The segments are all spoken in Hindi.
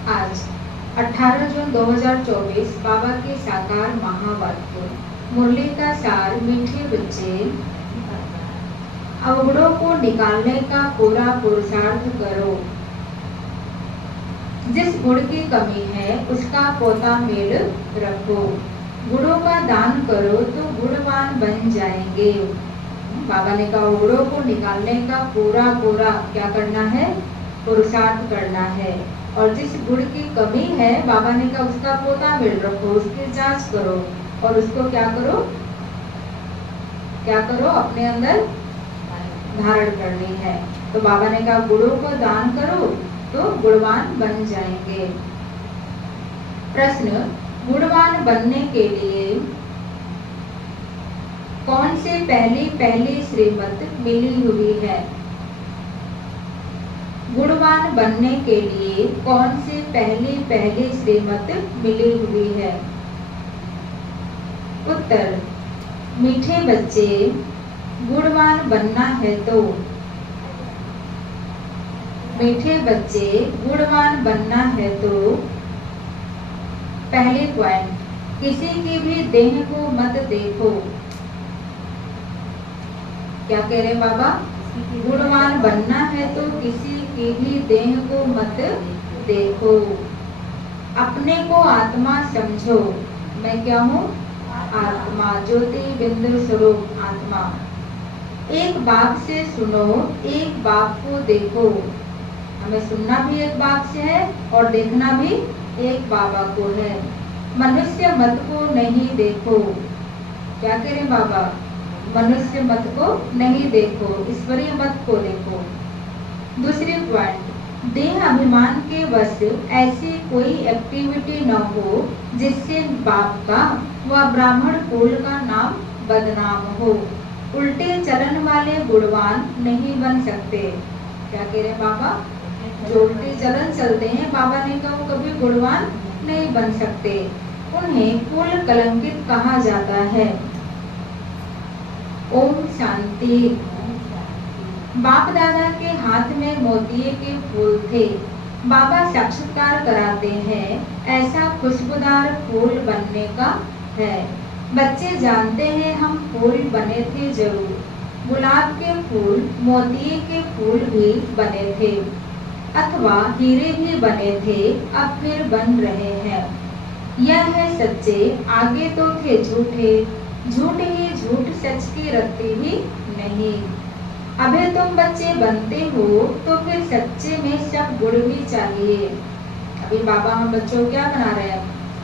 आज 18 जून 2024 बाबा के साकार महावाक्य मुरली का सार। मीठे बच्चे, अवगुणों को निकालने का पूरा पुरुषार्थ करो। जिस गुण की कमी है उसका पोता मेल रखो। गुणों का दान करो तो गुणवान बन जाएंगे। बाबा ने कहा गुणों को निकालने का पूरा क्या करना है, पुरुषार्थ करना है। और जिस गुण की कमी है बाबा ने कहा उसका पोता मेल रखो, उसकी जांच करो और उसको क्या करो अपने अंदर धारण करनी है। तो बाबा ने कहा गुणों को दान करो तो गुणवान बन जाएंगे। प्रश्न, गुणवान बनने के लिए कौन से पहली श्रीमत मिली हुई है? गुणवान बनने के लिए कौन से पहली श्रीमत मिली हुई है? उत्तर, मीठे बच्चे, गुणवान बनना है तो मीठे बच्चे गुणवान बनना है तो पहले पॉइंट, किसी की भी देह को मत देखो। क्या कह रहे बाबा? गुणवान बनना है तो किसी की भी देह को मत देखो। अपने को आत्मा समझो। मैं क्या हूँ? आत्मा, ज्योति बिंदु स्वरूप आत्मा। एक बाप से सुनो, एक बाप को देखो। हमें सुनना भी एक बाप से है और देखना भी एक बाबा को है। मनुष्य मत को नहीं देखो। क्या कह रहे बाबा? मनुष्य मत को नहीं देखो, ईश्वरीय मत को देखो। दूसरी पॉइंट, देह अभिमान के वश ऐसी कोई एक्टिविटी न हो जिससे बाप का व ब्राह्मण कुल का नाम बदनाम हो। उल्टे चलन वाले गुणवान नहीं बन सकते। क्या कह रहे बाबा? जो उल्टे चलन चलते हैं बाबा ने कहा वो कभी गुणवान नहीं बन सकते, उन्हें कुल कलंकित कहा जाता है। ओम शांति। बाप दादा के हाथ में मोतिये के फूल थे। बाबा साक्षात्कार कराते हैं ऐसा खुशबूदार फूल बनने का है। बच्चे जानते हैं हम फूल बने थे जरूर। गुलाब के फूल, मोतिये के फूल भी बने थे अथवा हीरे भी बने थे, अब फिर बन रहे हैं। यह है सच्चे, आगे तो थे झूठे। झूठ ही झूठ सच की रखती भी नहीं। अभी तुम बच्चे बनते हो तो फिर सच्चे में सब गुण भी चाहिए। अभी बाबा हम बच्चों को क्या बना रहे हैं?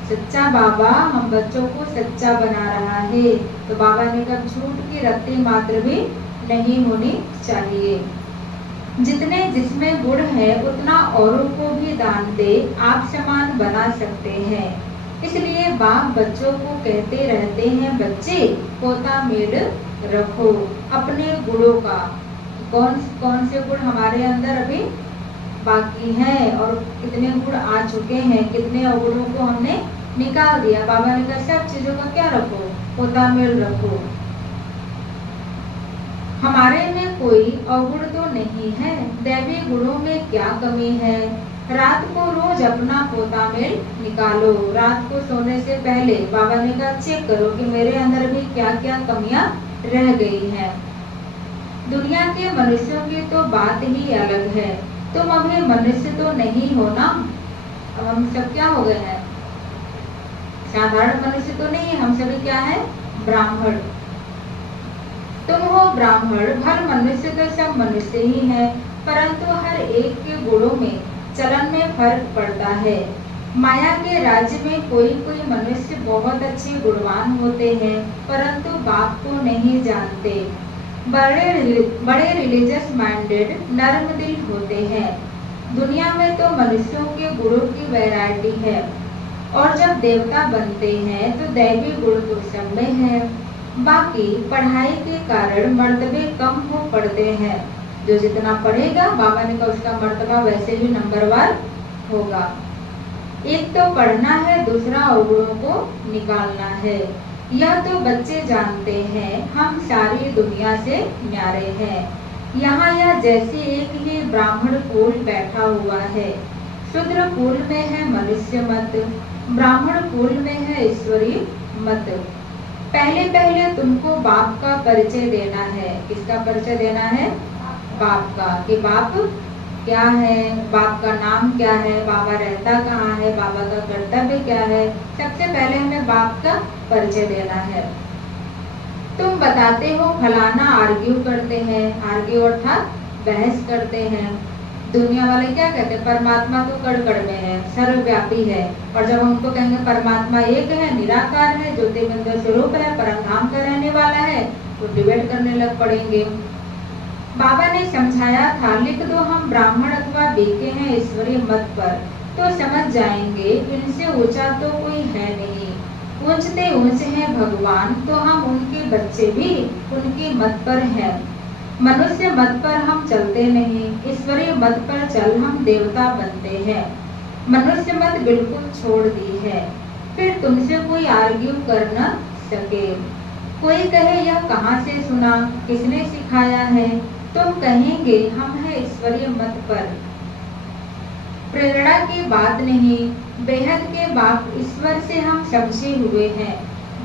सच्चा बाबा हम बच्चों को सच्चा बना रहा है। तो बाबा ने कहा झूठ की रत्ती मात्र भी नहीं होनी चाहिए। जितने जिसमें गुण है उतना औरों को भी दान दे, आप समान बना सकते हैं। इसलिए बाप बच्चों को कहते रहते हैं बच्चे पोता मेल रखो अपने गुणों का। कौन से गुण हमारे अंदर अभी बाकी हैं और कितने गुण आ चुके हैं, कितने अवगुणों को हमने निकाल दिया। बाबा ने कहा सब चीजों का क्या रखो? पोता मेल रखो। हमारे में कोई अवगुण तो नहीं है, दैवी गुणों में क्या कमी है? रात को रोज अपना पोता मेल निकालो। रात को सोने से पहले बाबा ने कहा चेक करो कि मेरे अंदर भी क्या क्या कमियां रह गई हैं। दुनिया के मनुष्यों की तो बात ही अलग है। तुम अभी मनुष्य तो नहीं हो ना, अब हम सब क्या हो गए हैं? साधारण मनुष्य तो नहीं, हम सभी क्या है? ब्राह्मण। तुम हो ब्राह्मण, हर मनुष्य तो सब मनुष्य ही है, परंतु हर एक के गुणों में चलन में फर्क पड़ता है। माया के राज्य में कोई मनुष्य बहुत अच्छे गुणवान होते हैं, परंतु बाप को नहीं जानते। बड़े रिलीजियस माइंडेड नर्म दिल होते हैं। दुनिया में तो मनुष्यों के गुणों की वैरायटी है और जब देवता बनते हैं तो दैवी गुण तो सब में है। बाकी पढ़ाई के कारण मर्तबे कम हो पड़ते हैं। जो जितना पढ़ेगा बाबा ने कहा उसका मर्तबा वैसे ही नंबरवार होगा। एक तो पढ़ना है, दूसरा अवगुणों को निकालना है। यह तो बच्चे जानते हैं, हम सारी दुनिया से न्यारे हैं। यहाँ यह जैसे एक ही ब्राह्मण कोल बैठा हुआ है, शूद्र कुल में है मनुष्य मत, ब्राह्मण कुल में है ईश्वरी मत। पहले पहले तुमको बाप का परिचय देना है। किसका परिचय देना है? बाप का, कि बाप क्या है, बाप का नाम क्या है, बाबा रहता कहाँ है, बाबा का कर्तव्य क्या है। सबसे पहले हमें बाप का परिचय देना है। तुम बताते हो फलाना आर्ग्यू करते हैं, आर्ग्यू अर्थात बहस करते हैं। दुनिया वाले क्या कहते हैं? परमात्मा तो कण कण में है, सर्वव्यापी है। और जब हमको कहेंगे परमात्मा एक है, निराकार है, ज्योतिर्बिंदु स्वरूप है, परमधाम का रहने वाला है, तो डिबेट करने लग पड़ेंगे। बाबा ने समझाया था, लिख दो हम ब्राह्मण अथवा बीके हैं ईश्वरीय मत पर, तो समझ जाएंगे इनसे ऊंचा तो कोई है नहीं। ऊंचते ऊंचे हैं भगवान, तो हम उनके बच्चे भी उनके मत पर हैं। मनुष्य मत पर हम चलते नहीं, ईश्वरीय मत पर चल हम देवता बनते हैं। मनुष्य मत बिल्कुल छोड़ दी है, फिर तुमसे कोई आर्ग्यू कर न सके। कोई कहे यह कहाँ से सुना, किसने सिखाया है, तुम कहेंगे हम हैं ईश्वरीय मत पर। प्रेरणा की बात नहीं, बेहद के बाप ईश्वर से हम समझे हुए हैं।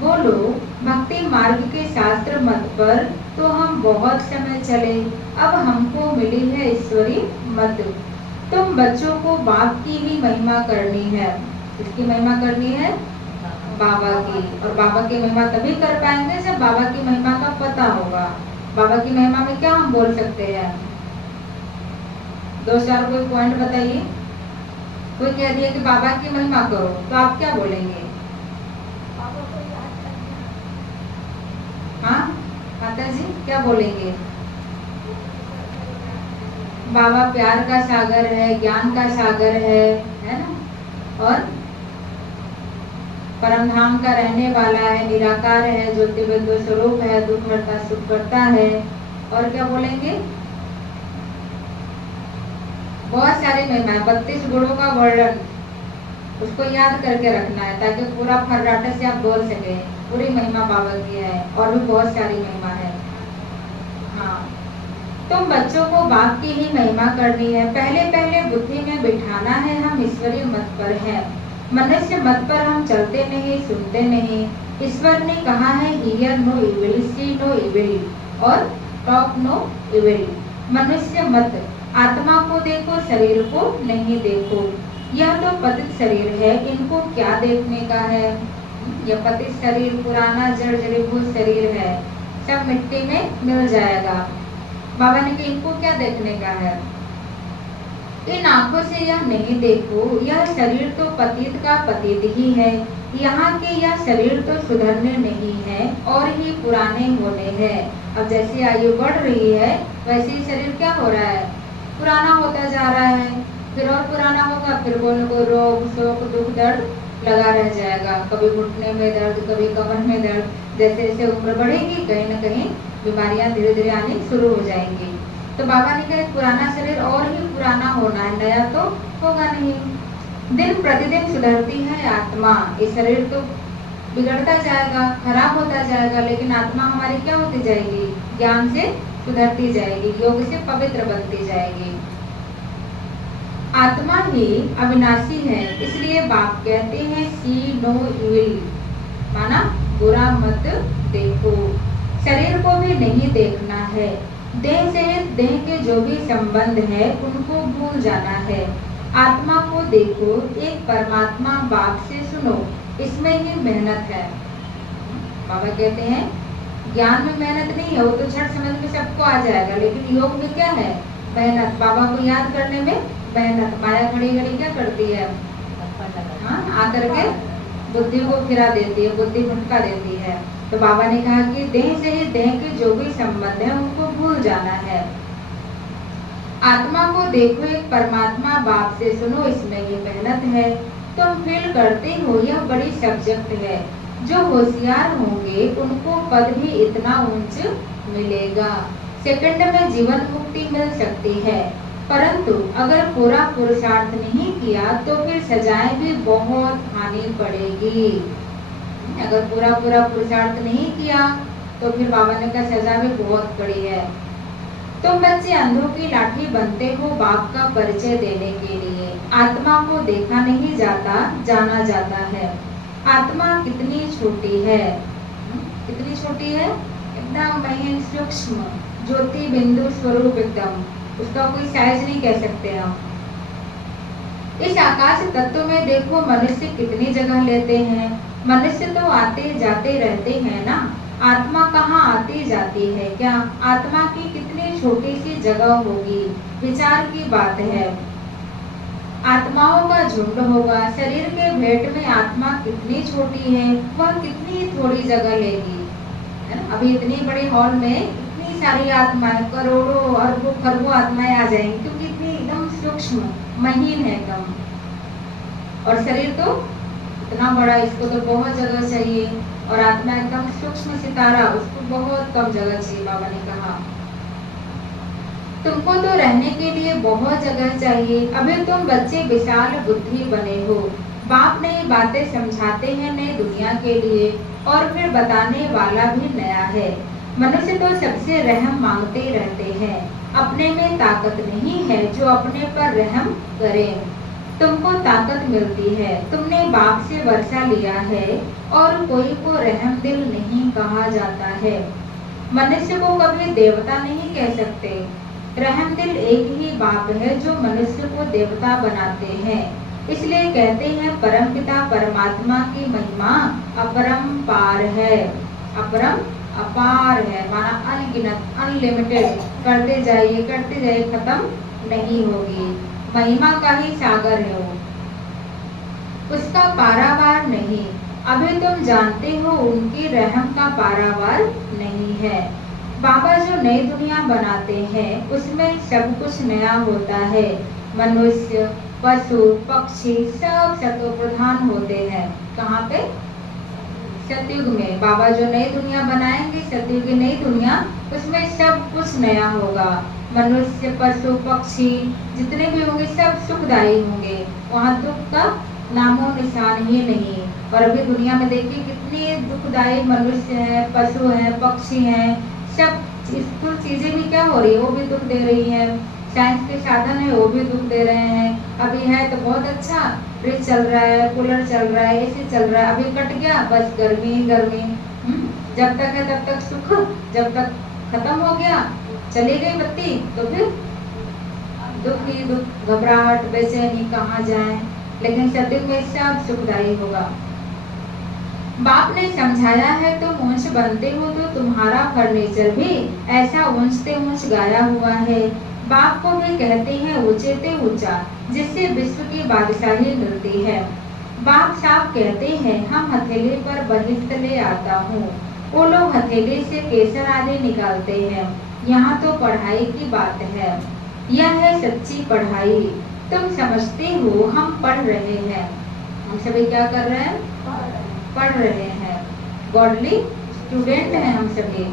बोलो भक्ति मार्ग के शास्त्र मत पर तो हम बहुत समय चले, अब हमको मिली है ईश्वरी मत। तुम बच्चों को बाप की ही महिमा करनी है। किसकी महिमा करनी है? बाबा की। और बाबा की महिमा तभी कर पाएंगे जब बाबा की महिमा का पता होगा। बाबा की महिमा में क्या हम बोल सकते हैं? 2-4 कोई पॉइंट बताइए। कोई कह दिया कि बाबा की महिमा करो, तो आप क्या बोलेंगे? हाँ माता जी क्या बोलेंगे? बाबा प्यार का सागर है, ज्ञान का सागर है ना, और परमधाम का रहने वाला है, निराकार है, ज्योतिर्बिंदु स्वरूप है, दुख हरता सुख करता है। और क्या बोलेंगे? बहुत सारी महिमा, 32 गुणों का वर्णन, उसको याद करके रखना है ताकि पूरा फर्राटे से आप बोल सके। पूरी महिमा बाबा की है, और भी बहुत सारी महिमा है। हाँ, तुम बच्चों को बाप की ही महिमा करनी है। पहले पहले बुद्धि में बिठाना है हम ईश्वरीय मत पर हैं। मनुष्य मत पर हम चलते नहीं, सुनते नहीं। ईश्वर ने कहा है hear no evil, see no evil और टॉक नो इविल। मनुष्य मत, आत्मा को देखो, शरीर को नहीं देखो। यह तो पतित शरीर है, इनको क्या देखने का है? यह पतित शरीर पुराना जड़ जड़ीभूत शरीर है, सब मिट्टी में मिल जाएगा। बाबा ने कहा इनको क्या देखने का है? इन आंखों से यह नहीं देखो, यह शरीर तो पतित का पतित ही है। यहाँ के यह शरीर तो सुधरने नहीं है और ही पुराने होने हैं। अब जैसी आयु बढ़ रही है वैसे ही शरीर क्या हो रहा है? पुराना होता जा रहा है। फिर और पुराना होगा, फिर कोई न कोई रोग शोक दुख दर्द लगा रह जाएगा। कभी घुटने में दर्द, कभी कमर में दर्द। जैसे जैसे उम्र बढ़ेगी कहीं न कहीं बीमारियां धीरे धीरे आनी शुरू हो जाएंगी। तो बाबा ने कहा पुराना शरीर और ही पुराना होना है, नया तो होगा नहीं। दिन प्रतिदिन सुधरती है आत्मा। ये शरीर तो बिगड़ता जाएगा, खराब होता जाएगा, लेकिन आत्मा हमारी क्या होती जाएगी? ज्ञान से सुधरती जाएगी, योग से पवित्र बनती जाएगी। आत्मा ही अविनाशी है, इसलिए बाप कहते हैं सी नो इविल, माना बुरा मत देखो। शरीर को भी नहीं देखना है। देह से देह के जो भी संबंध है उनको भूल जाना है। आत्मा को देखो, एक परमात्मा बाप से सुनो, इसमें ही मेहनत है। बाबा कहते हैं ज्ञान में मेहनत नहीं है, वो तो झट समझ में सबको आ जाएगा, लेकिन योग में क्या है? मेहनत। बाबा को याद करने में मेहनत। माया घड़ी घड़ी क्या करती है? आकर के बुद्धि को फिरा देती है, बुद्धि भटका देती है। तो बाबा ने कहा कि देह से ही देह के जो भी संबंध है उनको भूल जाना है। आत्मा को देखो, एक परमात्मा बाप से सुनो, इसमें ही मेहनत है। तुम फील करते हो यह बड़ी सब्जेक्ट है। जो होशियार होंगे उनको पद भी इतना ऊंच मिलेगा। सेकंड में जीवन मुक्ति मिल सकती है, परंतु अगर पूरा पुरुषार्थ नहीं किया तो फिर सजाएं भी बहुत खानी पड़ेगी। अगर पूरा पुरुषार्थ नहीं किया तो फिर बाबा ने कहा सजा भी बहुत बड़ी है। तुम बच्चे अंधों की लाठी बनते हो बाप का परिचय देने के लिए। आत्मा को देखा नहीं जाता, जाना जाता है। आत्मा कितनी छोटी है, कितनी छोटी है, एकदम महीन सूक्ष्म ज्योति बिंदु स्वरूप, एकदम उसका कोई साइज नहीं कह सकते हम। इस आकाश तत्व में देखो मनुष्य कितनी जगह लेते हैं। मनुष्य तो आते जाते रहते हैं ना, आत्मा कहाँ आती जाती है क्या? आत्मा की कितनी छोटी सी जगह होगी, विचार की बात है। आत्माओं का झुंड होगा, शरीर के भेंट में आत्मा कितनी छोटी है, वह कितनी थोड़ी जगह लेगी, है ना। अभी इतनी बड़े हॉल में इतनी सारी आत्माएं, करोड़ों अरबों खरबों आत्माएं आ जाएंगी, क्योंकि इतनी एकदम सूक्ष्म महीन है एकदम। और शरीर तो इतना बड़ा, इसको तो बहुत जगह चाहिए। और आत्मा एकदम सूक्ष्म सितारा, उसको बहुत कम जगह चाहिए। बाबा ने कहा तुमको तो रहने के लिए बहुत जगह चाहिए, अभी तुम बच्चे विशाल बुद्धि बने हो। बाप नई बातें समझाते हैं नई दुनिया के लिए, और फिर बताने वाला भी नया है। मनुष्य तो सबसे रहम मांगते रहते हैं, अपने में ताकत नहीं है जो अपने पर रहम करे। तुमको ताकत मिलती है, तुमने बाप से वर्षा लिया है, और कोई को रहम दिल नहीं कहा जाता है। मनुष्य को कभी देवता नहीं कह सकते। रहम दिल एक ही बाप है जो मनुष्य को देवता बनाते हैं। इसलिए कहते हैं परमपिता परमात्मा की महिमा अपरंपार है। अपरम अपार है, माना अनगिनत, अनलिमिटेड, करते जाइए खत्म नहीं होगी। महिमा का ही सागर है वो, उसका पारावार नहीं। अभी तुम जानते हो उनकी रहम का पारावार नहीं है। बाबा जो नई दुनिया बनाते हैं उसमें सब कुछ नया होता है। मनुष्य, पशु, पक्षी सब सत्व प्रधान होते हैं। कहाँ पे? सतयुग में। बाबा जो नई दुनिया बनाएंगे, सतयुग की नई दुनिया, उसमें सब कुछ नया होगा। मनुष्य, पशु, पक्षी जितने भी होंगे सब सुखदायी होंगे, वहाँ दुख का नामो निशान ही नहीं। और अभी दुनिया में देखिए कितनी दुखदायी मनुष्य है, पशु है, पक्षी है, सब कुछ चीजें भी क्या हो रही है, वो भी दुख दे रही है। साइंस के साधन है वो भी दुख दे रहे हैं। अभी है तो बहुत अच्छा, फ्रिज चल रहा है, कूलर चल रहा है, एसी चल रहा है, अभी कट गया बस गर्मी ही गर्मी। जब तक है तब तक सुख, जब तक खत्म हो गया, चली गई बत्ती, तो फिर दुख ही दुख, घबराहट, बेचैनी, कहाँ जाए। लेकिन सतयुग में सब सुखदायी होगा। बाप ने समझाया है तुम ऊंच बनते हो तो तुम्हारा फर्नीचर भी ऐसा ऊंचते ऊंच गाया हुआ है। बाप को भी कहते हैं ऊंचे ते ऊंचा, जिससे विश्व की बादशाही मिलती है। बाप साफ कहते हैं हम हथेली पर बहिष्ठ ले आता हूँ, वो लोग हथेली से केसर आदि निकालते हैं। यहाँ तो पढ़ाई की बात है, यह है सच्ची पढ़ाई। तुम समझते हो हम पढ़ रहे हैं, हम सभी क्या कर रहे हैं? पढ़ रहे हैं, गॉडली स्टूडेंट हैं हम सभी।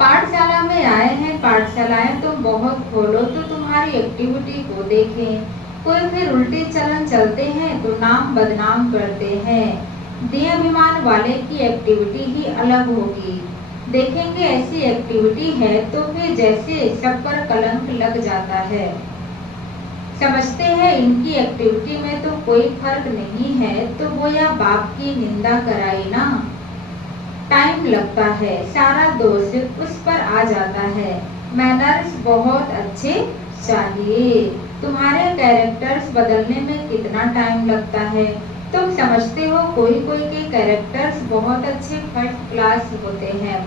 पाठशाला में आए हैं, पाठशालाएं तुम बहुत खोलो तो तुम्हारी एक्टिविटी को देखें। कोई फिर उल्टे चलन चलते हैं तो नाम बदनाम करते हैं। देहाभिमान वाले की एक्टिविटी ही अलग होगी। देखेंगे ऐसी एक्टिविटी है तो फिर जैसे सब पर कलंक लग जाता है। समझते हैं इनकी एक्टिविटी में तो कोई फर्क नहीं है, तो वो या बाप की निंदा कराई ना। टाइम लगता है, सारा दोष उस पर आ जाता है। मैनर्स बहुत अच्छे चाहिए। तुम्हारे कैरेक्टर्स बदलने में कितना टाइम लगता है? तुम समझते हो कोई कोई के कैरेक्टर्स बहुत अच्छे फर्स्ट क्लास होते हैं,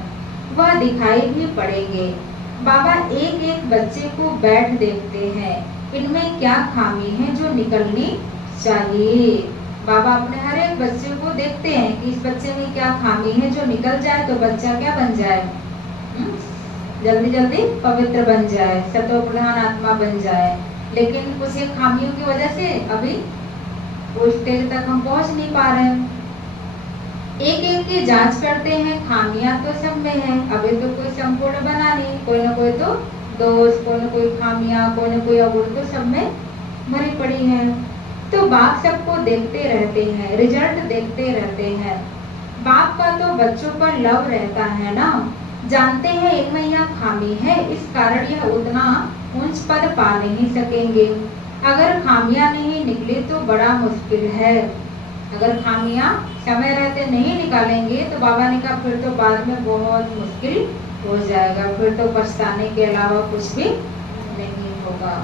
वह दिखाई भी पड़ेंगे। बाबा एक एक बच्चे को बैठ देखते हैं, इनमें क्या खामी है जो निकलनी चाहिए। बाबा अपने हर एक बच्चे को देखते हैं कि इस बच्चे में क्या खामी है, जो निकल जाए तो बच्चा क्या बन जाए, जल्दी जल्दी पवित्र बन जाए, सत्व प्रधान आत्मा बन जाए। लेकिन कुछ एक खामियों की वजह से अभी वो स्टेज तक हम पहुंच नहीं पा रहे हैं। एक एक की जांच करते हैं, खामियां तो सब में है, अभी तो कोई संपूर्ण बना नहीं, कोई ना कोई तो दोष, कोई ना कोई खामियां, कोई ना कोई अवगुण तो सब में भरी पड़ी है। तो बाप सबको देखते रहते हैं, रिजल्ट देखते रहते हैं। बाप का तो बच्चों पर लव रहता है ना, जानते हैं इनमें यह खामी है, इस कारण यह उतना ऊंच पद पा नहीं सकेंगे। अगर खामियां नहीं निकली तो बड़ा मुश्किल है। अगर खामियां समय रहते नहीं निकालेंगे तो बाबा ने कहा फिर तो बाद में बहुत मुश्किल हो जाएगा, फिर तो पछताने के अलावा कुछ भी नहीं होगा।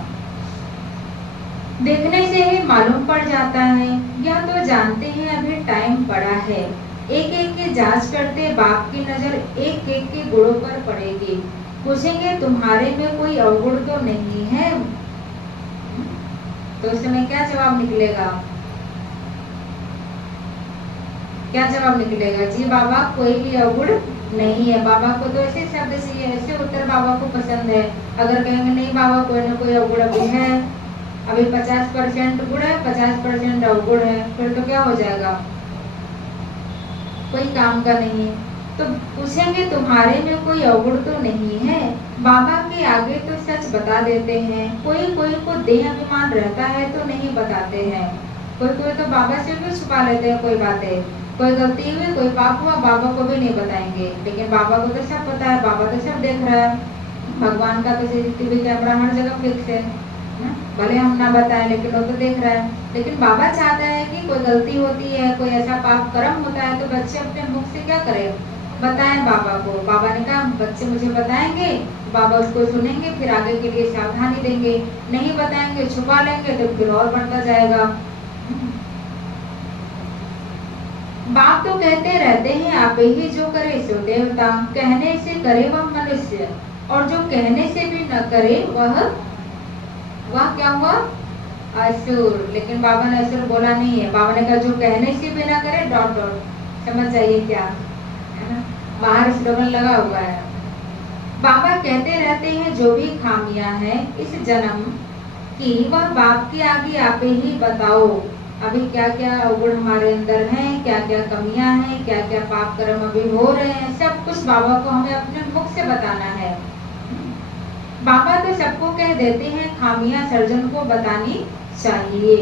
देखने से ही मालूम पड़ जाता है, यह तो जानते हैं अभी टाइम पड़ा है। एक एक की जांच करते बाप की नजर एक एक के गुणों पर पड़ेगी। पूछेंगे तुम्हारे में कोई अवगुण तो नहीं है? तो इस समय क्या जवाब निकलेगा? क्या जवाब निकलेगा? जी बाबा कोई भी अवगुण नहीं है। बाबा को तो ऐसे शब्द से ऐसे उत्तर बाबा को पसंद है। अगर कहेंगे नहीं बाबा कोई ना कोई अवगुण अभी है, अभी 50% गुण है 50% अवगुण है, फिर तो क्या हो जाएगा? कोई काम का नहीं। तो पूछेंगे तुम्हारे में कोई अवगुण तो नहीं है? बाबा के आगे तो सच बता देते हैं। कोई कोई को देह अभिमान रहता है तो नहीं बताते हैं। कोई कोई तो बाबा से भी छुपा लेते हैं कोई बातें। कोई गलती हुई कोई पाप हुआ बाबा को भी नहीं बताएंगे, लेकिन बाबा को तो सब पता है, बाबा तो सब देख रहा है। भगवान का तो सीसीटीवी कैमरा हर जगह फिक्स है, भले हम ना बताएं लेकिन वो तो देख रहा है। लेकिन बाबा चाहता है कि कोई गलती होती है, कोई ऐसा पाप कर्म होता है तो बच्चे अपने मुख से क्या करें? बताएं बाबा को। बाबा ने कहा बच्चे मुझे बताएंगे, बाबा उसको सुनेंगे, फिर आगे के लिए सावधानी देंगे। नहीं बताएंगे छुपा लेंगे तो फिर और बढ़ता जाएगा। बाप तो कहते रहते हैं आप ही जो करे सो देवता, कहने से करे वह मनुष्य, और जो कहने से भी न करे वह क्या हुआ? असुर। लेकिन बाबा ने असुर बोला नहीं है। बाबा ने कहा जो कहने से भी ना करे डॉट डॉट। समझ जाइए क्या है ना, बाहर स्लोगन लगा हुआ है। बाबा कहते रहते हैं जो भी खामियां हैं इस जन्म की वह बाप के आगे आप ही बताओ। अभी क्या क्या अवगुण हमारे अंदर हैं, क्या क्या कमियां हैं, क्या क्या पाप कर्म अभी हो रहे हैं, सब कुछ बाबा को हमें अपने मुख से बताना है। बाबा तो सबको कह देते हैं खामियां सर्जन को बतानी चाहिए।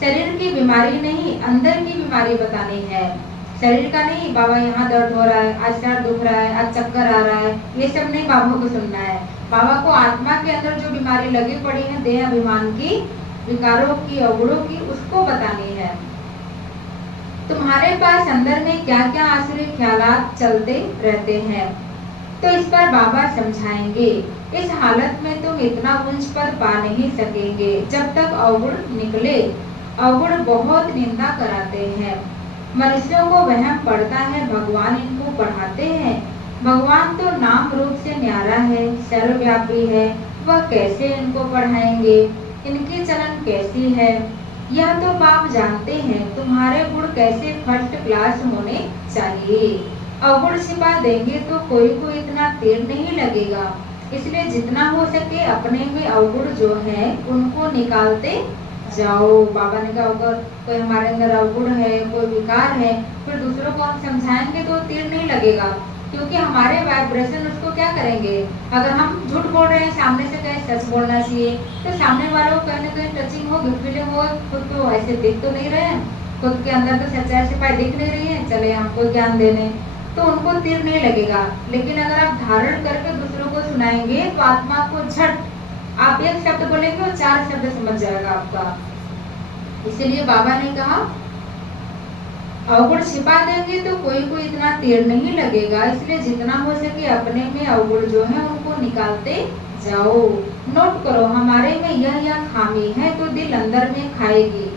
शरीर की बीमारी नहीं अंदर की बीमारी बतानी है, शरीर का नहीं। बाबा यहाँ दर्द हो रहा है, आज सर दुख रहा है, आज चक्कर आ रहा है, ये सब नहीं बाबा को सुनना है। बाबा को आत्मा के अंदर जो बीमारी लगी पड़ी है देह अभिमान की, विकारों की, अवगुणों की, उसको बतानी है। तुम्हारे पास अंदर में क्या क्या आसुरी ख्यालात चलते रहते हैं, तो इस पर बाबा समझाएंगे। इस हालत में तुम इतना उच्च पद पा नहीं सकेंगे जब तक अवगुण निकले। अवगुण बहुत निंदा कराते हैं, मनुष्यों को वहम पड़ता है भगवान इनको पढ़ाते हैं। भगवान तो नाम रूप से न्यारा है, सर्वव्यापी है, वह कैसे इनको पढ़ाएंगे? इनकी चलन कैसी है यह तो बाप जानते हैं। तुम्हारे गुण कैसे फर्स्ट क्लास होने चाहिए। अवगुण छिपा देंगे तो कोई को इतना तेल नहीं लगेगा, इसलिए जितना हो सके अपने में अवगुण जो है उनको निकालते जाओ। बाबा ने कहा अगर कोई हमारे अंदर अवगुण है, कोई विकार है, फिर दूसरों को हम समझाएंगे तो तीर नहीं लगेगा, क्योंकि हमारे वाइब्रेशन उसको क्या करेंगे। अगर हम झूठ बोल रहे हैं सामने से कहीं सच बोलना चाहिए, तो सामने वालों को कहीं ना कहीं टचिंग हो, गिफ्ट फीलिंग हो, खुद तो ऐसे दिख तो नहीं रहे हैं, खुद के अंदर तो सच्चाई सिपाही दिख नहीं रही है, चले हमको ज्ञान देने, तो उनको तीर नहीं लगेगा। लेकिन अगर आप धारण करके दूसरों को सुनाएंगे तो आत्मा को झट आप एक शब्द बोलेंगे और 4 शब्द समझ जाएगा आपका। इसलिए बाबा ने कहा अवगुण छिपा देंगे तो कोई को इतना तीर नहीं लगेगा, इसलिए जितना हो सके अपने में अवगुण जो है उनको निकालते जाओ। नोट करो हमारे में यह खामी है तो दिल अंदर में खाएगी।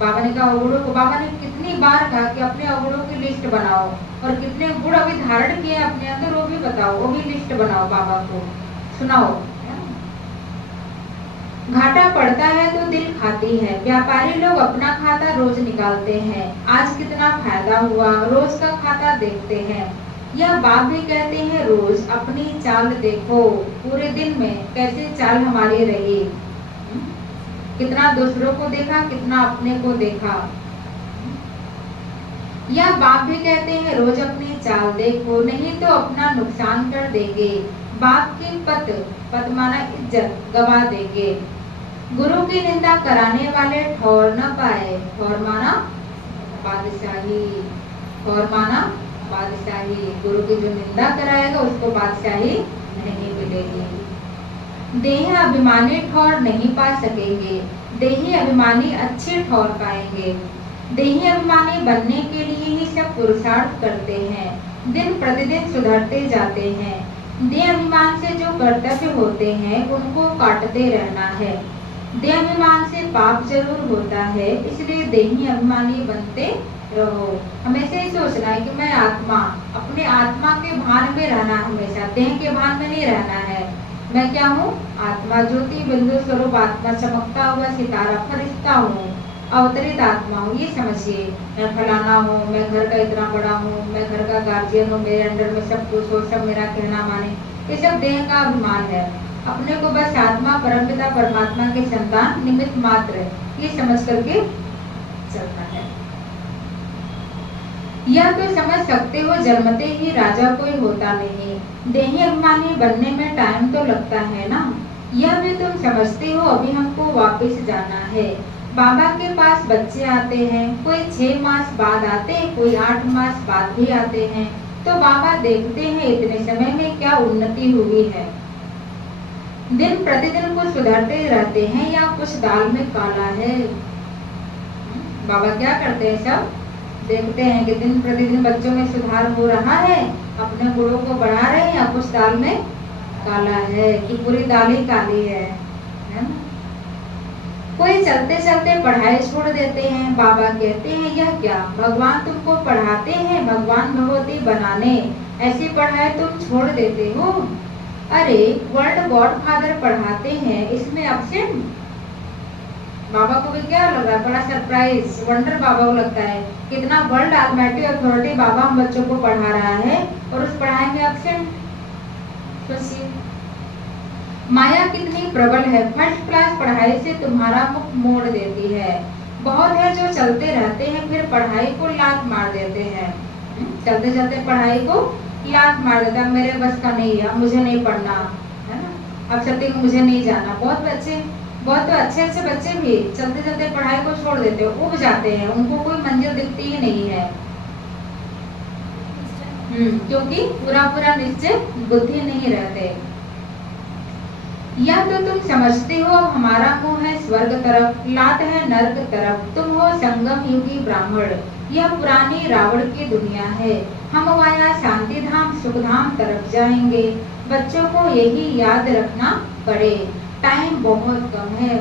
बाबा ने कहा अवगुणों को, बाबा ने कितनी बार कहा कि अपने अवगुणों की लिस्ट बनाओ, और कितने गुण अभी धारण किए अपने अंदर वो भी बताओ, वो भी लिस्ट बनाओ, बाबा को सुनाओ। घाटा पड़ता है तो दिल खाती है। व्यापारी लोग अपना खाता रोज निकालते हैं, आज कितना फायदा हुआ रोज का खाता देखते हैं। यह बात भी कहते हैं रोज अपनी चाल देखो, पूरे दिन में कैसे चाल हमारी रही, कितना दूसरों को देखा, कितना अपने को देखा। यह बाप भी कहते हैं रोज अपनी चाल देखो, नहीं तो अपना नुकसान कर देंगे। बाप की पत माना इज्जत गवा देंगे। गुरु की निंदा कराने वाले ठौर न पाए, ठौर माना बादशाही, ठौर माना बादशाही। गुरु की जो निंदा कराएगा उसको बादशाही नहीं मिलेगी। देह अभिमानी ठौर नहीं पा सकेंगे, देही अभिमानी अच्छे ठौर पाएंगे। देही अभिमानी बनने के लिए ही सब पुरुषार्थ करते हैं, दिन प्रतिदिन सुधरते जाते हैं। देह अभिमान से जो कर्तव्य होते हैं उनको काटते रहना है। देह अभिमान से पाप जरूर होता है, इसलिए देही अभिमानी बनते रहो। हमेशा ही सोचना है कि मैं आत्मा, अपने आत्मा के भान में रहना, हमेशा देह के भान में नहीं रहना है। मैं क्या हूँ? आत्मा, ज्योति बिंदु स्वरूप आत्मा, चमकता हुआ सितारा, फरिश्ता हूँ, अवतरित आत्मा हूँ, ये समझिए। मैं फलाना हूँ, मैं घर का इतना बड़ा हूँ, मैं घर का गार्जियन हूँ, मेरे अंडर में सब कुछ हो, सब मेरा कहना माने, ये सब देह का अभिमान है। अपने को बस आत्मा, परमपिता परमात्मा के संतान, निमित्त मात्र, ये समझ करके चलना है। यह तो समझ सकते हो जन्मते ही राजा कोई होता नहीं, देही अभिमानी बनने में टाइम तो लगता है ना। यह भी तुम समझते हो अभी हमको वापस जाना है। बाबा के पास बच्चे आते हैं, कोई 6 मास बाद आते, कोई 8 मास बाद भी आते हैं, तो बाबा देखते हैं इतने समय में क्या उन्नति हुई है। दिन प्रतिदिन कुछ सुधरते रहते हैं या कुछ दाल में काला है। बाबा क्या करते हैं, सब देखते हैं कि दिन प्रतिदिन बच्चों में सुधार हो रहा है, अपने गुणों को बढ़ा रहे हैं, या कुछ दाल में काला है कि पूरी दाल ही काली है ना। कोई चलते चलते पढ़ाई छोड़ देते हैं। बाबा कहते हैं यह क्या, भगवान तुमको पढ़ाते हैं भगवान भगवती बनाने, ऐसी पढ़ाई तुम छोड़ देते हो। अरे वर्ल्ड गॉड फादर पढ़ाते हैं, इसमें अब्सेंट। बाबा को भी क्या लग रहा है, बड़ा सरप्राइज, वंडर बाबा को लगता है कितना वर्ल्ड ऑलमाइटी अथॉरिटी बाबा हम बच्चों को पढ़ा रहा है और उस पढ़ाई में अब्सेंट। सोचिए माया कितनी प्रबल है, फर्स्ट क्लास पढ़ाई से तुम्हारा मुख मोड़ देती है। बहुत है जो चलते रहते हैं फिर पढ़ाई को लात मार देते हैं। चलते चलते पढ़ाई को लात मार देता है, मेरे बस का नहीं है, मुझे नहीं पढ़ना है ना, अब सत्य को मुझे नहीं जाना। बहुत बच्चे, बहुत तो अच्छे अच्छे बच्चे भी चलते चलते पढ़ाई को छोड़ देते हैं, उब जाते हैं, उनको कोई मंजिल दिखती ही नहीं है। क्योंकि पूरा पूरा निश्चय बुद्धि नहीं रहते। यह तो तुम समझते हो, अब हमारा मुंह है स्वर्ग तरफ, लात है नर्क तरफ, तुम हो संगम युगी ब्राह्मण। यह पुरानी रावण की दुनिया है, हम वाया शांति धाम सुख धाम तरफ जाएंगे। बच्चों को यही याद रखना पड़े, टाइम बहुत कम है।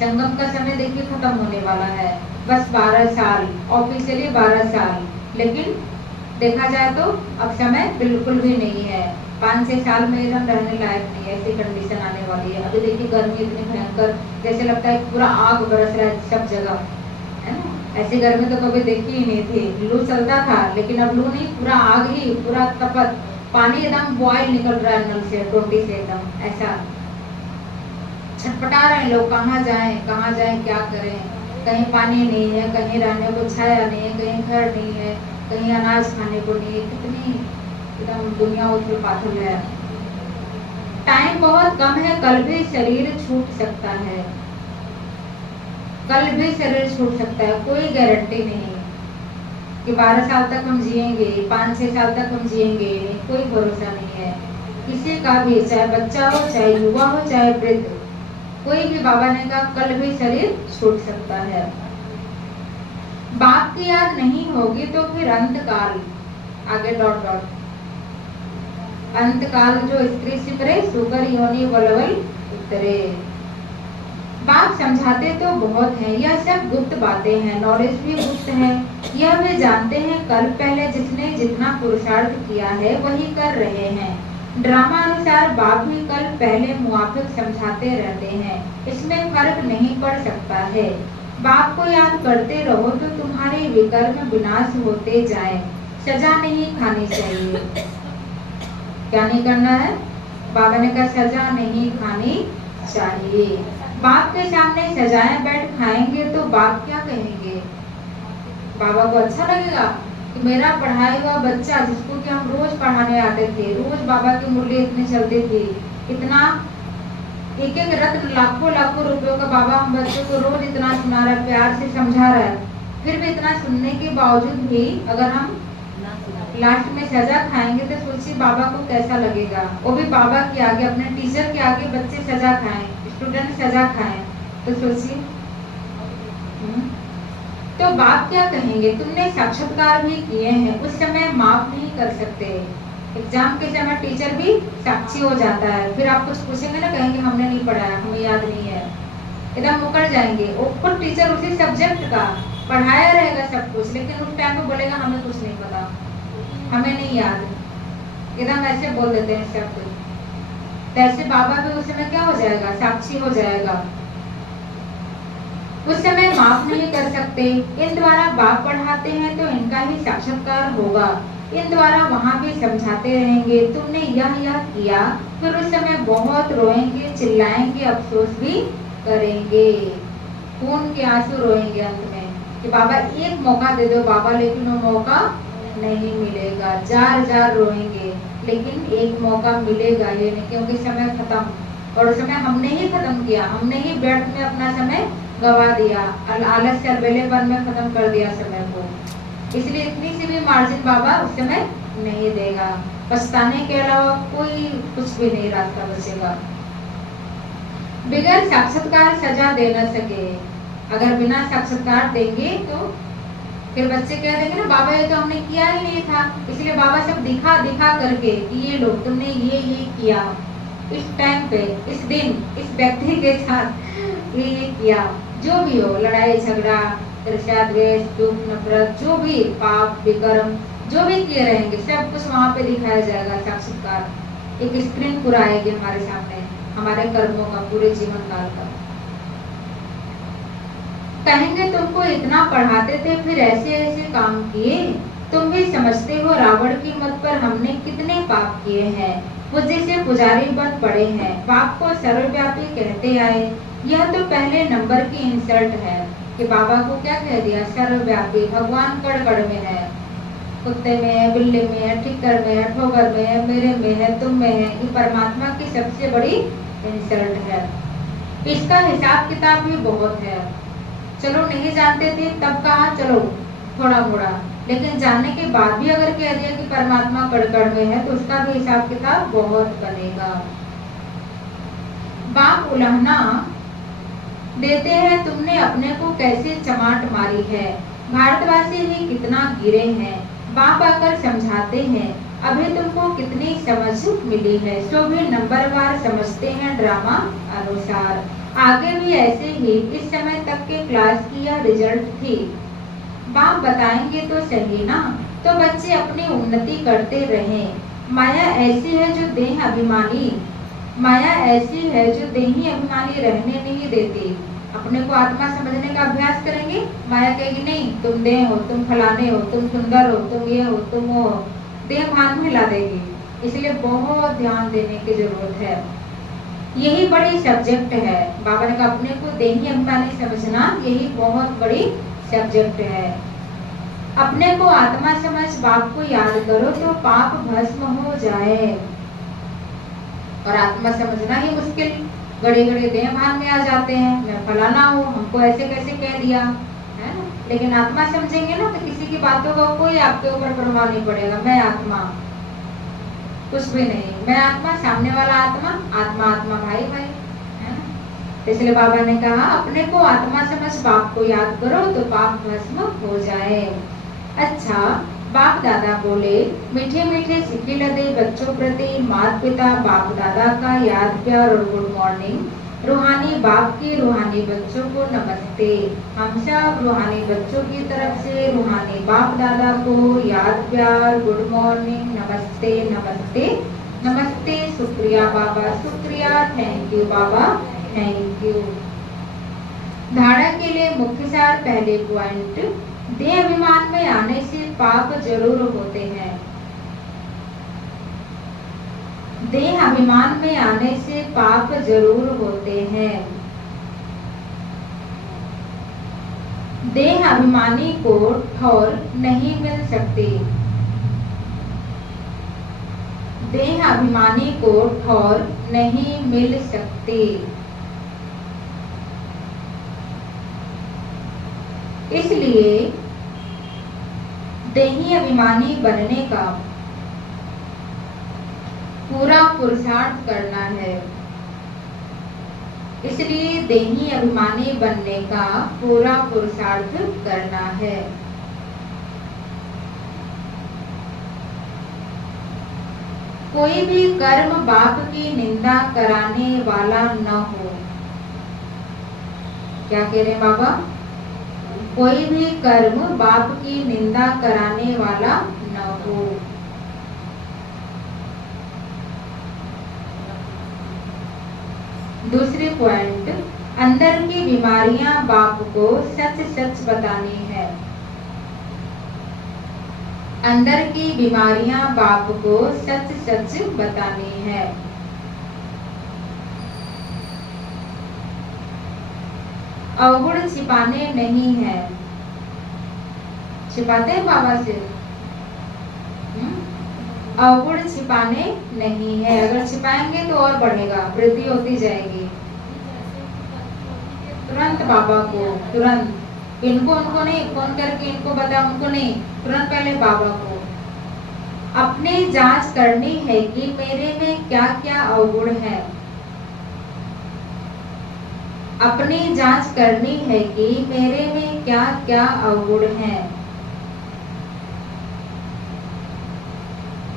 संगम का समय देखिए खत्म होने वाला है, बस 12 साल, ऑफिशियली 12 साल, लेकिन देखा जाए तो अब समय बिल्कुल भी नहीं है। 5-6 साल में हम रहने लायक नहीं है, ऐसी कंडीशन आने वाली है। अभी देखिए गर्मी इतनी भयंकर, जैसे लगता है पूरा आग बरस रहा है सब जगह, है ना। ऐसी गर्मी तो कभी देखी ही नहीं थी। लू चलता था लेकिन अब लू नहीं, पूरा आग ही, पूरा तपत, पानी एकदम बॉयल निकल रहा है नल से, टोटी से एकदम ऐसा। छटपटा रहे हैं लोग, कहाँ जाएं कहाँ जाएं, क्या करें। कहीं पानी नहीं है, कहीं रहने को छाया नहीं है, कहीं घर नहीं है, कहीं अनाज खाने को नहीं है। कितनी एकदम दुनिया उथल पाथल है। टाइम बहुत कम है, कल भी शरीर छूट सकता है, कल भी शरीर छूट सकता है। कोई गारंटी नहीं कि 12 साल तक हम जिएंगे, 5-6 साल तक हम जिएंगे, कोई भरोसा नहीं है किसी का भी, चाहे बच्चा हो, चाहे युवा हो, चाहे वृद्ध, कोई भी। बाबा ने कहा कल भी शरीर छूट सकता है। बाप की याद नहीं होगी तो फिर अंतकाल, आगे डॉट डॉट, अंतकाल जो स्त्री सिमरे सुकर योनि वलवल उतरे। बाप समझाते तो बहुत हैं, यह सब गुप्त बातें हैं, नॉलेज भी गुप्त है। यह वे जानते हैं कल पहले जिसने जितना पुरुषार्थ किया है वही कर रहे हैं। ड्रामा अनुसार बाप भी कल पहले मुआफिक समझाते रहते हैं, इसमें फर्क नहीं पड़ सकता है। बाप को याद करते रहो तो तुम्हारे विकर्म विनाश होते जाए। सजा नहीं खानी चाहिए। क्या नहीं करना है? बाबा ने कहा सजा नहीं खानी चाहिए। बाप के सामने सजाएं बैठ खाएंगे तो बाप क्या कहेंगे? बाबा को अच्छा लगेगा कि मेरा पढ़ाया हुआ बच्चा, जिसको कि हम रोज पढ़ाने आते थे, रोज बाबा की मुरली इतनी चलती थी, इतना एक एक रत्न लाखों लाखों रुपयों का बाबा हम बच्चों को रोज इतना सुना रहा है, प्यार से समझा रहा है, फिर भी इतना सुनने के बावजूद भी अगर हम लास्ट में सजा खाएंगे तो सोचिए बाबा को कैसा लगेगा। वो भी बाबा के आगे, अपने टीचर के आगे बच्चे सजा खाएं, स्टूडेंट सजा खाएं, तो सोचिए। तो बाप क्या कहेंगे, तुमने साक्षात्कार भी किए हैं, उस समय माफ नहीं कर सकते। एग्जाम के समय टीचर भी साक्षी हो जाता है, फिर आप कुछ पूछेंगे ना, कहेंगे हमने नहीं पढ़ाया, हमें याद नहीं है, एकदम मुकर जाएंगे। ऊपर टीचर उसी सब्जेक्ट का पढ़ाया रहेगा सब कुछ, लेकिन उस टाइम में बोलेगा हमें कुछ नहीं पता, हमें नहीं याद, एकदम ऐसे बोल देते हैं सब कुछ। तो ऐसे बाबा भी उस समय क्या हो जाएगा, साक्षी हो जाएगा। उस समय माफ नहीं कर सकते। इन द्वारा बाप पढ़ाते हैं तो इनका ही साक्षात्कार होगा। इन द्वारा वहाँ भी समझाते रहेंगे, तुमने यह किया, फिर उस समय बहुत रोएंगे, चिल्लाएंगे, अफसोस भी करेंगे, खून के आंसू रोएंगे अंत में कि बाबा एक मौका दे दो बाबा, लेकिन वो मौका नहीं मिलेगा। जार जार रोएंगे, लेकिन एक मौका मिलेगा ये नहीं, क्योंकि समय खत्म, और उस समय हमने ही खत्म किया, हमने ही व्यर्थ में अपना समय गवा दिया, आलस से अलबेलेपन में खत्म कर दिया समय को। इसलिए इतनी सी भी मार्जिन बाबा उस समय नहीं देगा। पछताने के अलावा कोई कुछ भी नहीं रास्ता बचेगा। बगैर साक्षात्कार सजा दे न सके। अगर बिना साक्षात्कार देंगे तो फिर बच्चे कह देंगे ना, बाबा ये तो हमने किया ही नहीं था, इसलिए बाबा सब दिखा दिखा करके कि ये लो तुमने ये किया, इस टाइम पे, इस दिन, इस व्यक्ति के साथ ये किया। जो भी हो, लड़ाई झगड़ा, ईर्ष्या द्वेष दुख नफरत, जो भी पाप विकर्म जो भी किए रहेंगे, सब कुछ वहाँ पे दिखाया जाएगा। साक्षात्कार एक स्क्रीन पूरा आएगी हमारे सामने, हमारे कर्मों का, पूरे जीवन काल का। कहेंगे तुमको इतना पढ़ाते थे, फिर ऐसे ऐसे काम किए, तुम भी समझते हो रावण की मत पर हमने कितने पाप किए हैं, मुझे से पुजारी बन पड़े हैं, पाप को सर्वव्यापी कहते आए। यह तो पहले नंबर की इंसल्ट है कि बाबा को क्या कह दिया, सर्वव्यापी। भगवान कड़ कड़ में है, कुत्ते में है, बिल्ली में है, ठिक्कर में है, ठोकर में है, मेरे में है, तुम में है। ये परमात्मा की सबसे बड़ी इंसल्ट है। इसका हिसाब किताब भी बहुत है। चलो नहीं जानते थे तब कहा, चलो थोड़ा मोड़ा, लेकिन जानने के बाद भी अगर कह दिया कि परमात्मा कड़ में है, तो उसका भी हिसाब किताब बहुत बनेगा। बाप उल्हना देते हैं, तुमने अपने को कैसे चमाट मारी है, भारतवासी ही कितना गिरे हैं। बाप आकर समझाते हैं, अभी तुमको कितनी समझ मिली है, सो भी नंबरवार समझते हैं ड्रामा अनुसार। आगे भी ऐसे ही इस समय तक के क्लास की यह रिजल्ट थी। बाप बताएंगे तो सही ना, तो बच्चे अपनी उन्नति करते रहें। माया ऐसी है जो देह अभिमानी, माया ऐसी है जो देही अभिमानी रहने नहीं देती। अपने को आत्मा समझने का अभ्यास करेंगे, माया कहेगी नहीं तुम देह हो, तुम फलाने हो, तुम सुंदर हो, तुम ये हो, तुम वो हो, देह भान में ला देगी। इसलिए बहुत ध्यान देने की जरूरत है। यही बड़ी सब्जेक्ट है। बाबा ने कहा अपने को देही अभिमानी समझना, यही बहुत बड़ी सब्जेक्ट है। अपने को आत्मा समझ बाप को याद करो तो पाप भस्म हो जाए। और आत्मा समझना ही मुश्किल, घड़ी घड़ी देह भान में आ जाते हैं, मैं फलाना हूँ, हमको ऐसे कैसे कह दिया, है ना। लेकिन आत्मा समझेंगे ना, तो किसी की बातों का कोई आपके ऊपर प्रभाव नहीं पड़ेगा। मैं आत्मा, कुछ भी नहीं, मैं आत्मा, सामने वाला आत्मा, आत्मा आत्मा भाई भाई, है ना। इसलिए बाबा ने कहा अपने को आत्मा समझ बाप को याद करो तो पाप भस्म हो जाए। अच्छा, बाप दादा बोले, मीठे मीठे सिक्के लदे बच्चों प्रति माता पिता बाप दादा का याद प्यार और गुड मॉर्निंग। रूहानी बाप की रूहानी बच्चों को नमस्ते। हम सब रूहानी बच्चों की तरफ से रूहानी बाप दादा को याद प्यार, गुड मॉर्निंग, नमस्ते नमस्ते नमस्ते। शुक्रिया बाबा, शुक्रिया, thank you Baba, thank you. धारणा के लिए मुख्य सार, पहले पॉइंट, देह अभिमान में आने से पाप जरूर होते हैं। देह अभिमान में आने से पाप जरूर होते हैं। देह अभिमानी को ठौर नहीं मिल सकती। देह अभिमानी को ठौर नहीं मिल सकती। इसलिए देही अभिमानी बनने का पूरा पुरुषार्थ करना है। इसलिए देही अभिमानी बनने का पूरा पुरुषार्थ करना है। कोई भी कर्म बाप की निंदा कराने वाला न हो। क्या कह रहे हैं बाबा? कोई भी कर्म बाप की निंदा कराने वाला न हो। दूसरी पॉइंट, अंदर की बीमारियां बाप को सच सच बतानी है। अंदर की बीमारियां बाप को सच सच बतानी है। अवगुण छिपाने नहीं है। छिपाते हैं बाबा से? अवगुण छिपाने नहीं है। अगर छिपाएंगे तो और बढ़ेगा, वृद्धि होती जाएगी। तुरंत बाबा को, तुरंत इनको, उनको नहीं, फोन करके इनको बता, उनको नहीं, तुरंत पहले बाबा को। अपनी जांच करनी है कि मेरे में क्या क्या अवगुण है। अपनी जांच करनी है कि मेरे में क्या क्या अवगुण है।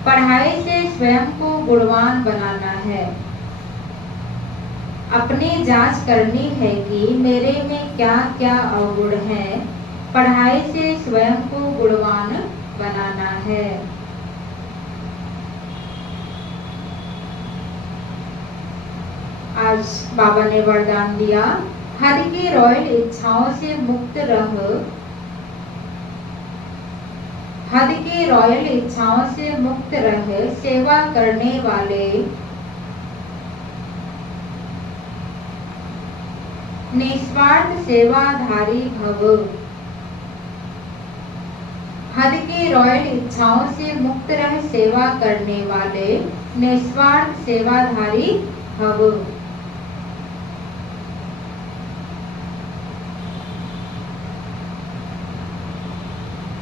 पढ़ाई से स्वयं को गुणवान बनाना है। अपनी जांच करनी है कि मेरे में क्या क्या अवगुण है। पढ़ाई से स्वयं को गुणवान बनाना है। आज बाबा ने वरदान दिया, हरि की रॉयल इच्छाओं से मुक्त रह। हद की रॉयल इच्छाओं से मुक्त रह, सेवा करने वाले निस्वार्थ सेवाधारी भव। हद की रॉयल इच्छाओं से मुक्त रह, सेवा करने वाले निस्वार्थ सेवाधारी भव।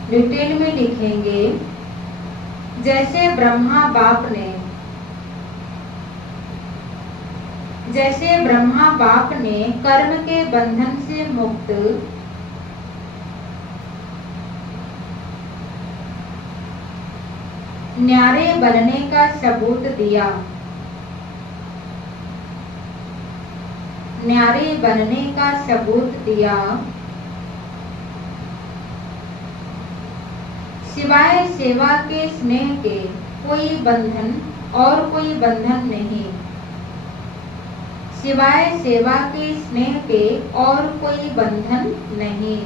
डिटेल में लिखेंगे, जैसे ब्रह्मा बाप ने कर्म के बंधन से मुक्त न्यारे बनने का सबूत दिया। न्यारे बनने का सबूत दिया। सिवाय सेवा के स्नेह के कोई बंधन और कोई बंधन नहीं। सिवाय सेवा के स्नेह के और कोई बंधन नहीं।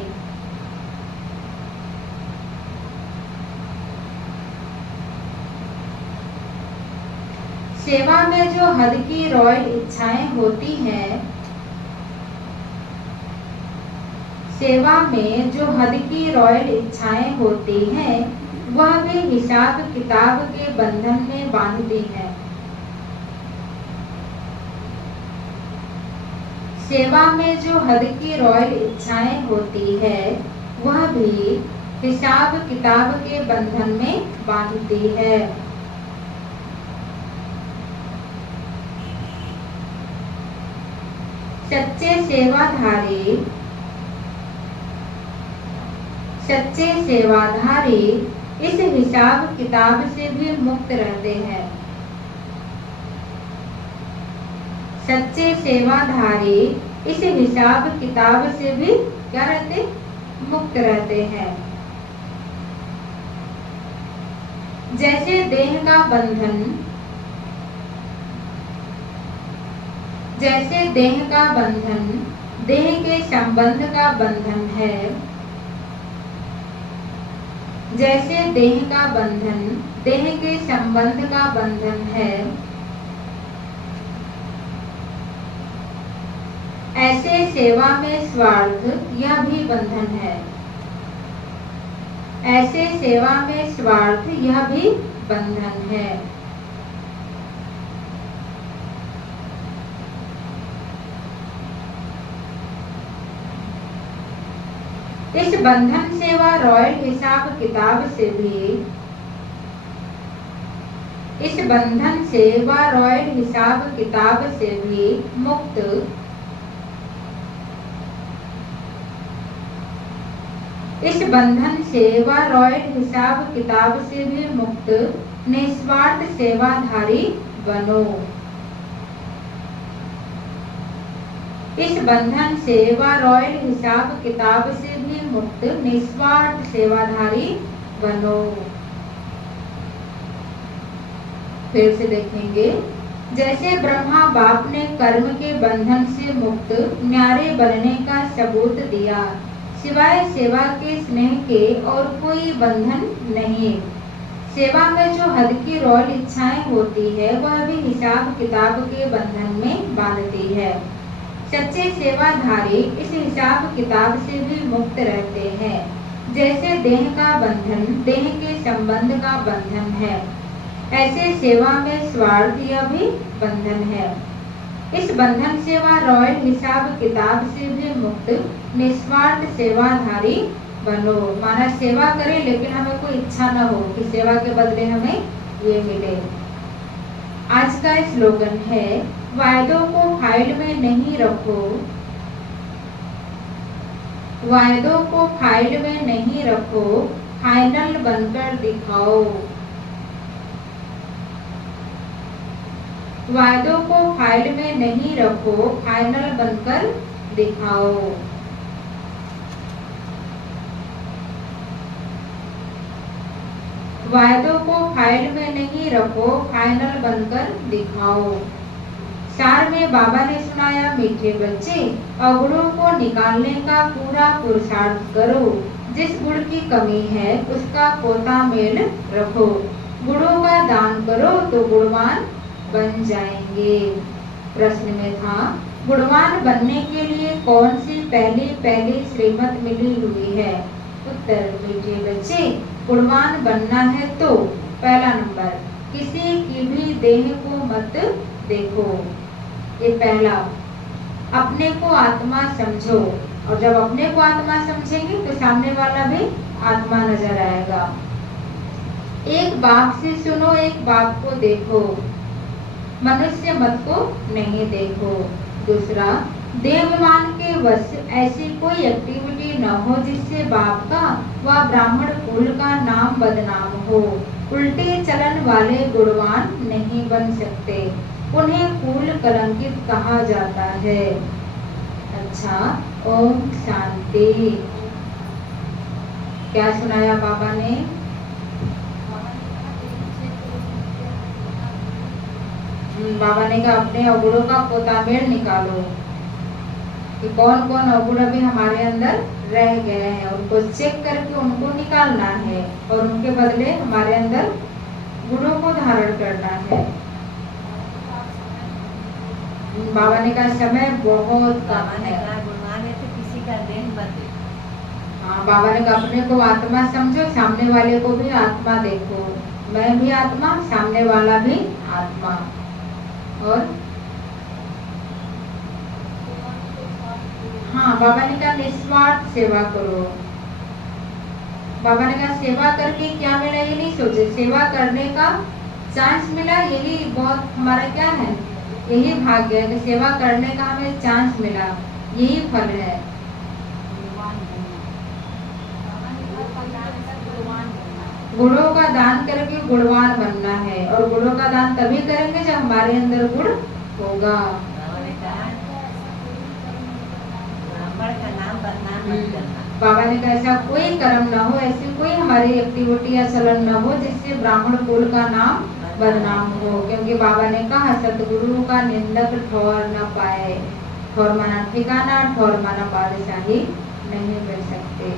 सेवा में जो हद की रॉयल इच्छाएं होती हैं, सेवा में जो हद की रॉयल इच्छाएं होती हैं, वह भी हिसाब किताब के बंधन में बांधती हैं। सेवा में जो हद की रॉयल इच्छाएं होती है, वह भी हिसाब किताब के बंधन में बांधती है। सच्चे सेवाधारी इस हिसाब किताब से भी मुक्त रहते हैं। सच्चे सेवाधारी इस हिसाब किताब से भी क्या रहते? मुक्त रहते हैं। जैसे देह का बंधन, देह के संबंध का बंधन है। जैसे देह का बंधन देह के संबंध का बंधन है, ऐसे सेवा में स्वार्थ यह भी बंधन है। ऐसे सेवा में स्वार्थ यह भी बंधन है। इस बंधन से व रॉयल हिसाब किताब से भी मुक्त इस बंधन से व रॉयल हिसाब किताब से भी मुक्त निस्वार्थ सेवाधारी बनो। इस बंधन से व रॉयल हिसाब किताब से भी मुक्त निस्वार्थ सेवाधारी बनो। फिर से देखेंगे, जैसे ब्रह्मा बाप ने कर्म के बंधन से मुक्त न्यारे बनने का सबूत दिया, सिवाय सेवा के स्नेह के और कोई बंधन नहीं। सेवा में जो हद की रॉयल इच्छाएं होती है वह भी हिसाब किताब के बंधन में बांधती है। सच्चे सेवाधारी इस हिसाब किताब से भी मुक्त रहते हैं। जैसे देह का बंधन देह के संबंध का बंधन है, ऐसे सेवा में स्वार्थ यह भी बंधन है। इस बंधन से वह रॉयल हिसाब किताब से भी मुक्त निस्वार्थ सेवाधारी बनो। माना सेवा करें लेकिन हमें कोई इच्छा न हो कि सेवा के बदले हमें ये मिले। आज का स्लोगन है, वायदों को फाइल में नहीं रखो, वायदों को फाइल में नहीं रखो, फाइनल बनकर दिखाओ। वायदों को फाइल में नहीं रखो, फाइनल बनकर दिखाओ। वायदों को फाइल में नहीं रखो, फाइनल बनकर दिखाओ। सार में बाबा ने सुनाया, मीठे बच्चे अवगुणों को निकालने का पूरा पुरुषार्थ करो। जिस गुण की कमी है उसका पोता मेल रखो। गुणों का दान करो तो गुणवान बन जाएंगे। प्रश्न में था, गुणवान बनने के लिए कौन सी पहली श्रीमत मिली हुई है? उत्तर, मीठे बच्चे गुणवान बनना है तो पहला नंबर, किसी की भी देह को मत देखो। ये पहला, अपने को आत्मा समझो, और जब अपने को आत्मा समझेंगे तो सामने वाला भी आत्मा नजर आएगा। एक बाप से सुनो, एक बाप को देखो, मनुष्य मत को नहीं देखो। दूसरा, देवाभिमान के वश ऐसी कोई एक्टिविटी न हो जिससे बाप का व ब्राह्मण कुल का नाम बदनाम हो। उल्टे चलन वाले गुणवान नहीं बन सकते, उन्हें कुल कलंकित कहा जाता है। अच्छा, ओम शांति। क्या सुनाया बाबा ने? बाबा ने कहा अपने अवगुणों का पोतामेल निकालो कि कौन कौन अवगुण अभी हमारे अंदर रह गए हैं, उनको चेक करके उनको निकालना है और उनके बदले हमारे अंदर गुणों को धारण करना है। बाबा ने कहा समय बहुत कम है। तो किसी का देह मत। हाँ, बाबा ने कहा अपने को आत्मा समझो, सामने वाले को भी आत्मा देखो। मैं भी आत्मा, सामने वाला भी आत्मा। और हाँ, बाबा ने कहा निस्वार्थ सेवा करो। बाबा ने कहा सेवा करके क्या मिला ये नहीं सोचे, सेवा करने का चांस मिला, यही बहुत हमारा क्या है, यही भाग्य है कि सेवा करने का हमें चांस मिला, यही फल है। गुणों का दान करके गुणवान बनना है, और गुणों का दान तभी करेंगे जब हमारे अंदर गुण होगा। बाबा ने कहा ऐसा कोई कर्म न हो, ऐसी कोई हमारी एक्टिविटी या चलन न हो जिससे ब्राह्मण कुल का नाम बदनाम हो। क्योंकि बाबा ने कहा सतगुरु का निंदक ठौर न पाए। ठौर माना ठिकाना, ठौर माना बादशाही नहीं मिल सकते।